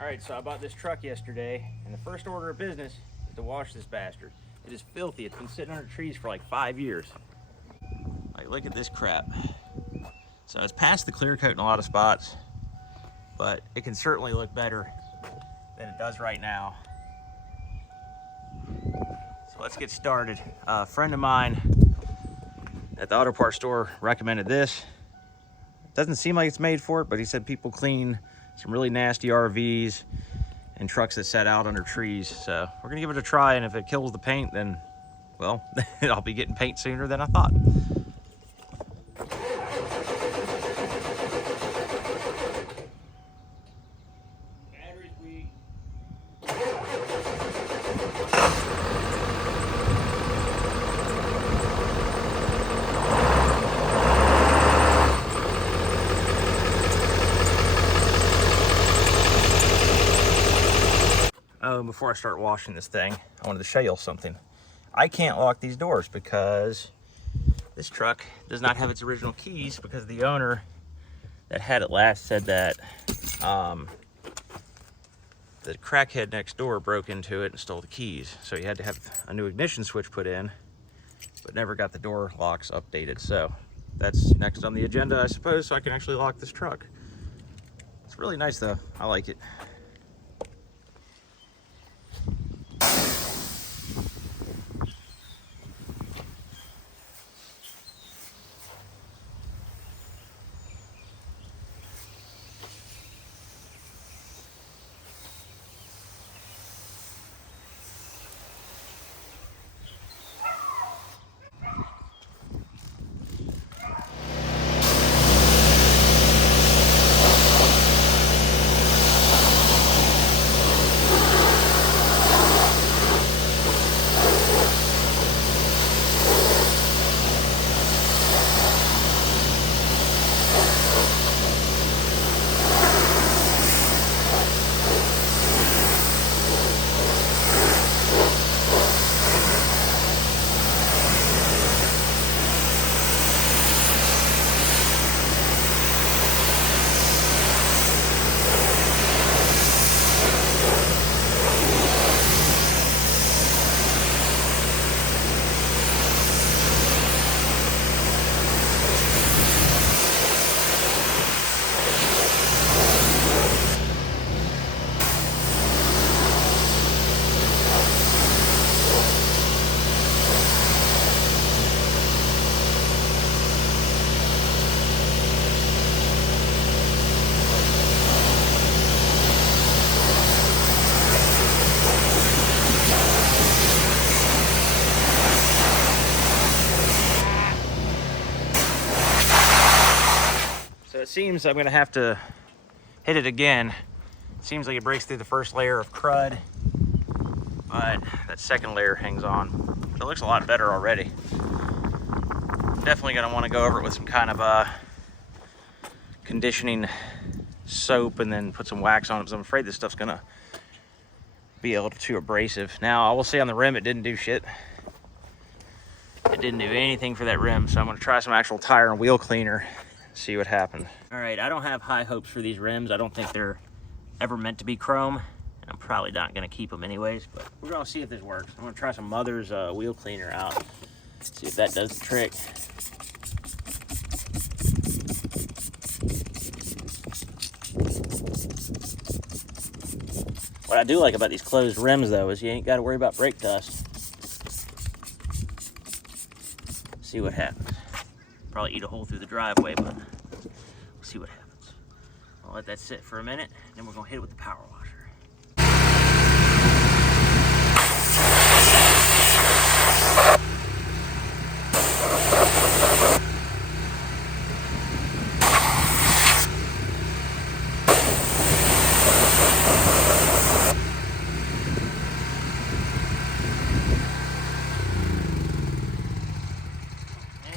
Alright, so I bought this truck yesterday, and the first order of business is to wash this bastard. It is filthy. It's been sitting under trees for like 5 years. Like, look at this crap. So it's past the clear coat in a lot of spots, but it can certainly look better than it does right now. So let's get started. A friend of mine at the auto parts store recommended this. It doesn't seem like it's made for it, but he said people clean some really nasty RVs and trucks that set out under trees. So we're gonna give it a try, and if it kills the paint, then, well, I'll be getting paint sooner than I thought. Battery's weak. Oh, before I start washing this thing, I wanted to show y'all something. I can't lock these doors because this truck does not have its original keys, because the owner that had it last said that the crackhead next door broke into it and stole the keys. So he had to have a new ignition switch put in, but never got the door locks updated. So that's next on the agenda, I suppose, so I can actually lock this truck. It's really nice though, I like it. So it seems I'm gonna have to hit it again. It seems like it breaks through the first layer of crud, but that second layer hangs on. It looks a lot better already. Definitely gonna wanna go over it with some kind of conditioning soap and then put some wax on it, because I'm afraid this stuff's gonna be a little too abrasive. Now, I will say on the rim, it didn't do shit. It didn't do anything for that rim, so I'm gonna try some actual tire and wheel cleaner, see what happens. All right, I don't have high hopes for these rims. I don't think they're ever meant to be chrome, and I'm probably not gonna keep them anyways, but we're gonna see if this works. I'm gonna try some Mother's wheel cleaner out, see if that does the trick. What I do like about these closed rims though is you ain't gotta worry about brake dust. See what happens. Probably eat a hole through the driveway, but we'll see what happens. I'll let that sit for a minute, then we're gonna hit it with the power washer.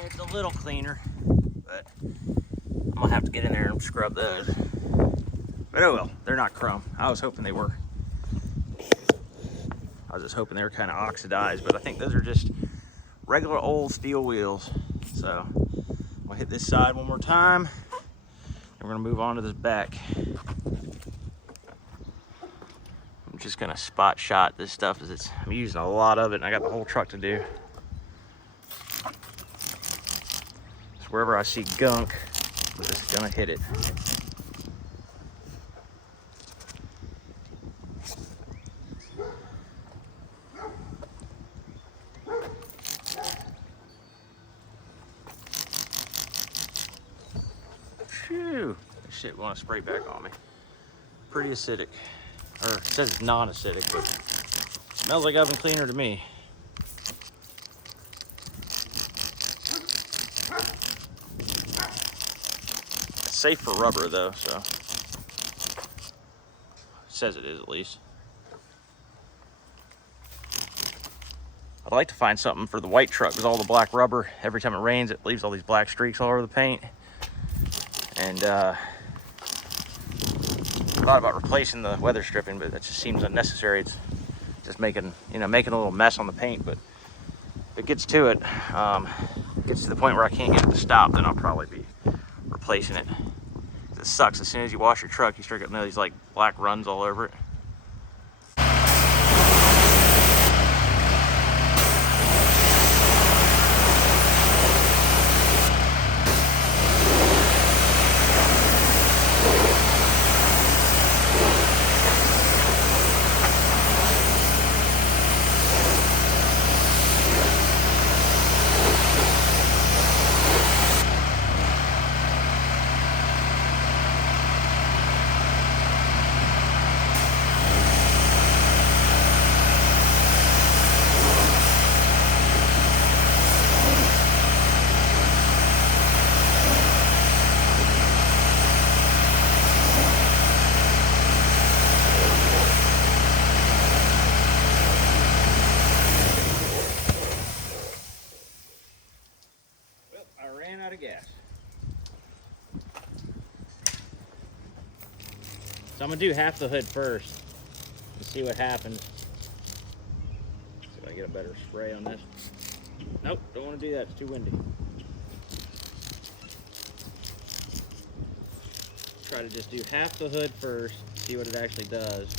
It's a little cleaner, but I'm gonna have to get in there and scrub those. But oh well, they're not chrome. I was hoping they were. I was just hoping they were kind of oxidized, but I think those are just regular old steel wheels. So we'll hit this side one more time, and we're gonna move on to this back. just gonna spot shot this stuff as I'm using a lot of it and I got the whole truck to do. So wherever I see gunk, I'm just gonna hit it. Phew, this shit wanna spray back on me. Pretty acidic. Or it says it's non-acidic, but it smells like oven cleaner to me. It's safe for rubber though, so. It says it is at least. I'd like to find something for the white truck because all the black rubber, every time it rains, it leaves all these black streaks all over the paint. And thought about replacing the weather stripping, but that just seems unnecessary. It's just making a little mess on the paint. But if it gets to it, gets to the point where I can't get it to stop, then I'll probably be replacing it. It sucks. As soon as you wash your truck, you start getting these like black runs all over it. Gas. So I'm gonna do half the hood first and see what happens. See if I get a better spray on this. Nope, don't want to do that, it's too windy. Try to just do half the hood first, see what it actually does.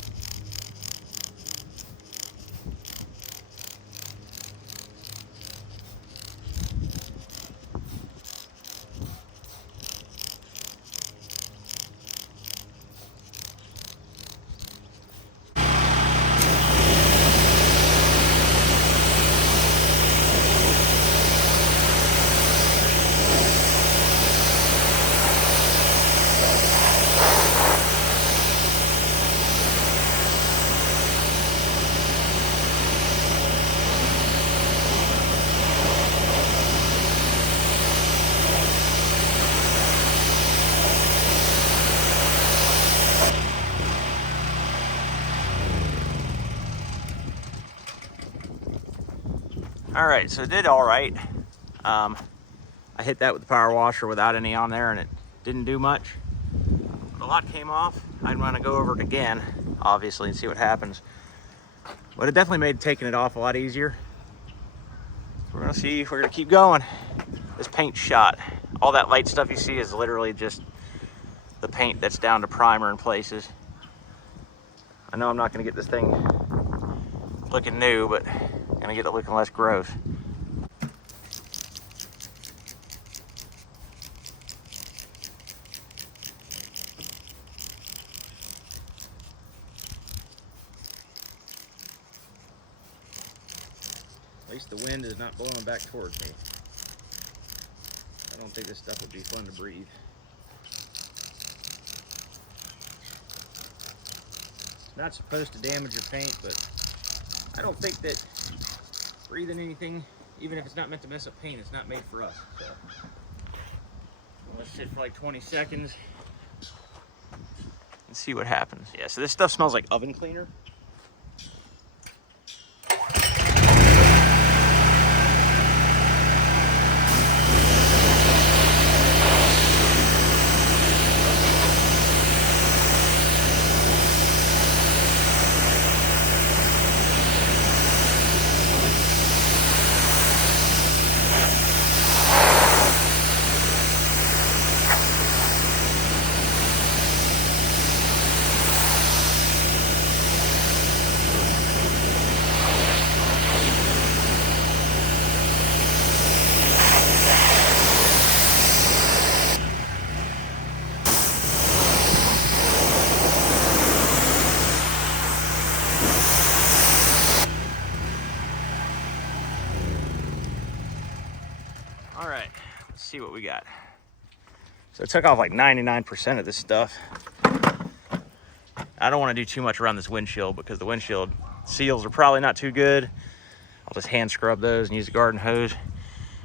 All right, so it did all right. I hit that with the power washer without any on there and it didn't do much. But a lot came off. I'd want to go over it again, obviously, and see what happens. But it definitely made taking it off a lot easier. We're gonna see if we're gonna keep going. This paint shot. All that light stuff you see is literally just the paint that's down to primer in places. I know I'm not gonna get this thing looking new, but I'm gonna get it looking less gross. At least the wind is not blowing back towards me. I don't think this stuff would be fun to breathe. It's not supposed to damage your paint, but I don't think that breathing anything, even if it's not meant to mess up paint, it's not made for us. So let's sit for like 20 seconds and see what happens. Yeah, so this stuff smells like oven cleaner. see what we got. So I took off like 99% of this stuff. I don't want to do too much around this windshield because the windshield seals are probably not too good. I'll just hand scrub those and use the garden hose.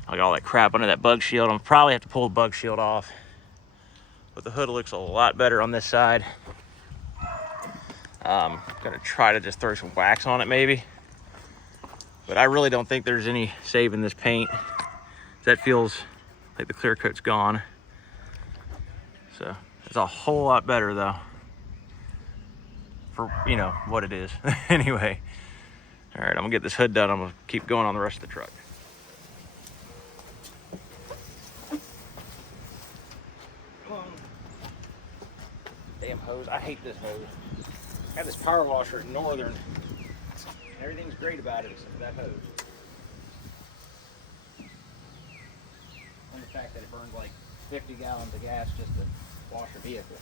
I'll get all that crap under that bug shield. I'll probably have to pull the bug shield off. But the hood looks a lot better on this side. I'm gonna try to just throw some wax on it maybe. But I really don't think there's any saving this paint. That feels like the clear coat's gone. So it's a whole lot better though. For, you know, what it is. Anyway. All right, I'm gonna get this hood done. I'm gonna keep going on the rest of the truck. Come on. Damn hose, I hate this hose. I have this power washer at Northern. Everything's great about it except for that hose. And the fact that it burns like 50 gallons of gas just to wash a vehicle.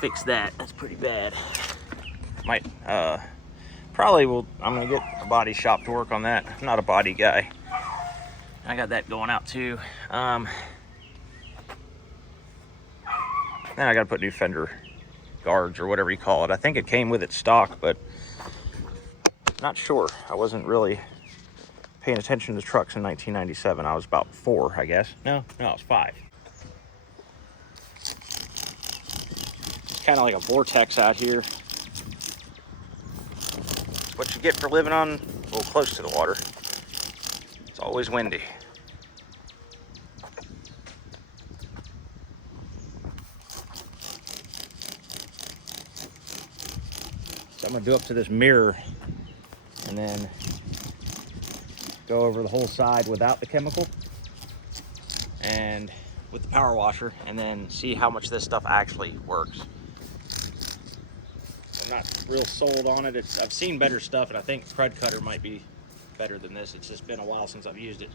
Fix that. That's pretty bad. Might probably will. I'm gonna get a body shop to work on that. I'm not a body guy. I got that going out too. Then I gotta put new fender guards or whatever you call it. I think it came with it stock, but not sure. I wasn't really paying attention to trucks in 1997. I was about 4, I guess. No, I was 5. Kind of like a vortex out here. It's what you get for living on a little close to the water. It's always windy. So I'm gonna do up to this mirror and then go over the whole side without the chemical and with the power washer, and then see how much this stuff actually works. I'm not real sold on it. I've seen better stuff, and I think Crud Cutter might be better than this. It's just been a while since I've used it.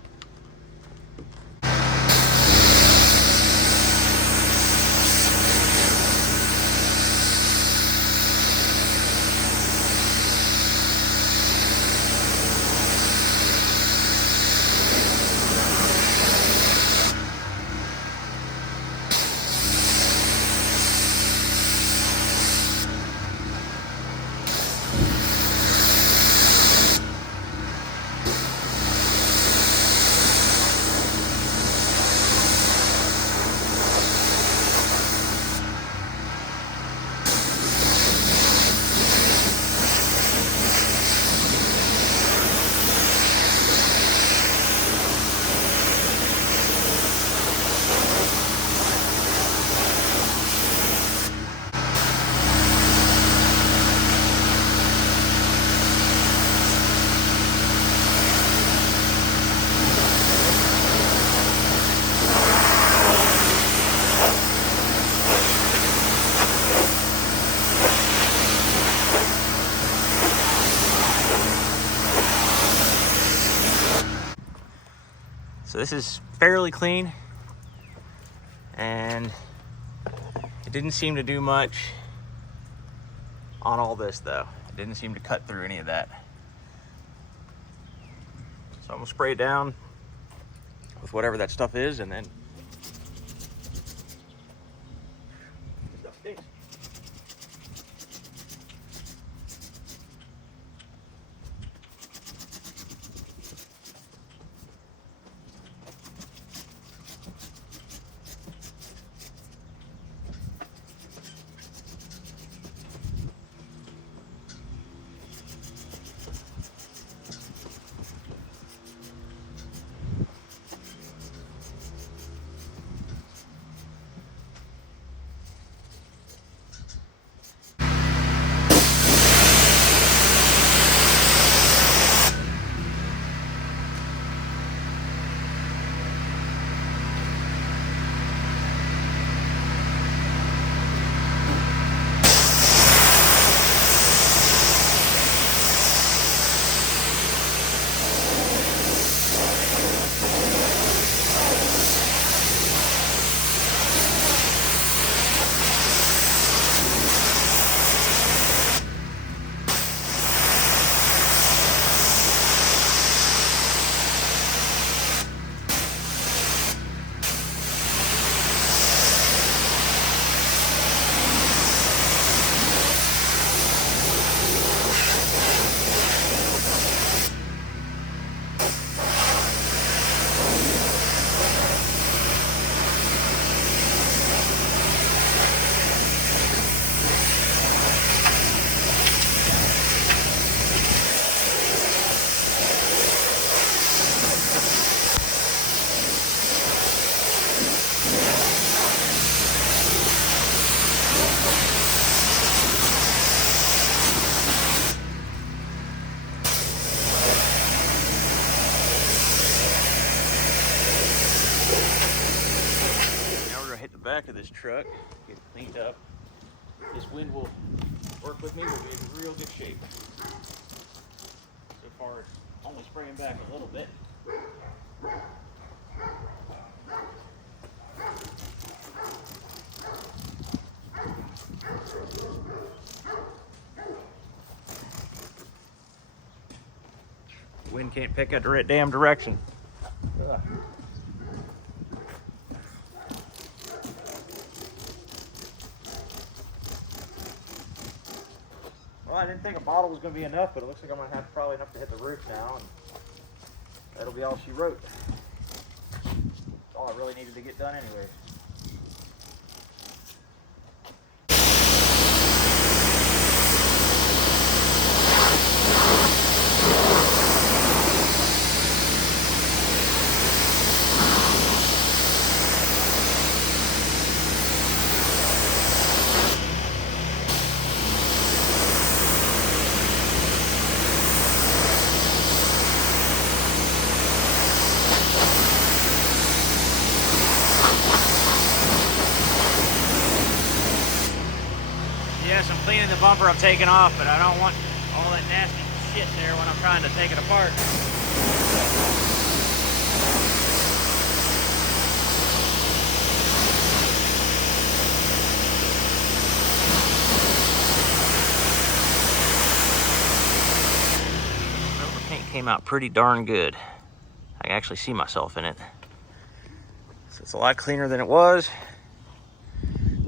So this is fairly clean, and it didn't seem to do much on all this though. It didn't seem to cut through any of that. So I'm gonna spray it down with whatever that stuff is, and then stuff stinks. back of this truck, get it cleaned up. This wind will work with me. We'll be in real good shape. So far, it's only spraying back a little bit. Wind can't pick a damn direction. Ugh. Well, I didn't think a bottle was going to be enough, but it looks like I'm going to have probably enough to hit the roof now, and that'll be all she wrote. That's all I really needed to get done anyway. Yes, I'm cleaning the bumper I'm taking off, but I don't want all that nasty shit there when I'm trying to take it apart. The paint came out pretty darn good. I can actually see myself in it. So it's a lot cleaner than it was.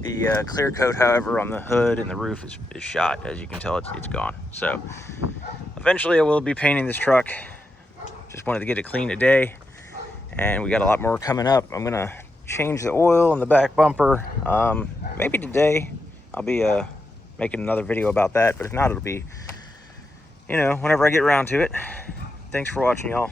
The clear coat, however, on the hood and the roof is shot. As you can tell, it's gone. So eventually I will be painting this truck. Just wanted to get it clean today, and we got a lot more coming up. I'm gonna change the oil in the back bumper. Maybe today I'll be making another video about that, but if not, it'll be, you know, whenever I get around to it. Thanks for watching, y'all.